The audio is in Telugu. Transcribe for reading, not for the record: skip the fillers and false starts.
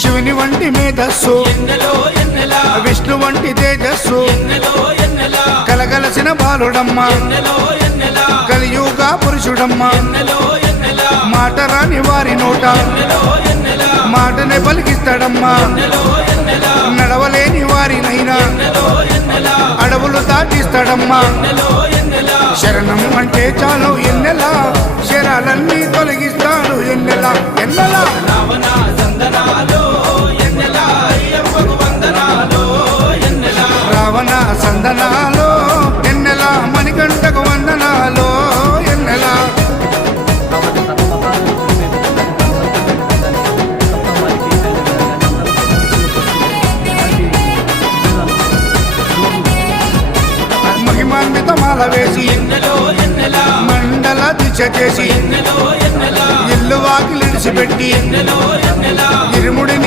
శివుని వంటి మేధస్సు విష్ణు వంటి తేజస్సు కలగలసిన బాలుడమ్మ కలియుగ పురుషుడమ్మ మాట రాని వారి నోట మాటనే పలికిస్తాడమ్మా నడవలేని వారినైనా అడవులు దాటిస్తాడమ్మా శరణం అంటే చాలు ఎన్నెలా శరాలన్నీ తొలగిస్తాడు ఎన్నెలా ఎన్నెలా రావణ సందనాలో ఎన్నెలా మణికంఠకు వందనాలో ఎన్నెలా మహిమాన్వితమాల వేసి మండల దిశ చేసి ఇల్లు వాకిలిడిచిపెట్టి ఇరుముడిని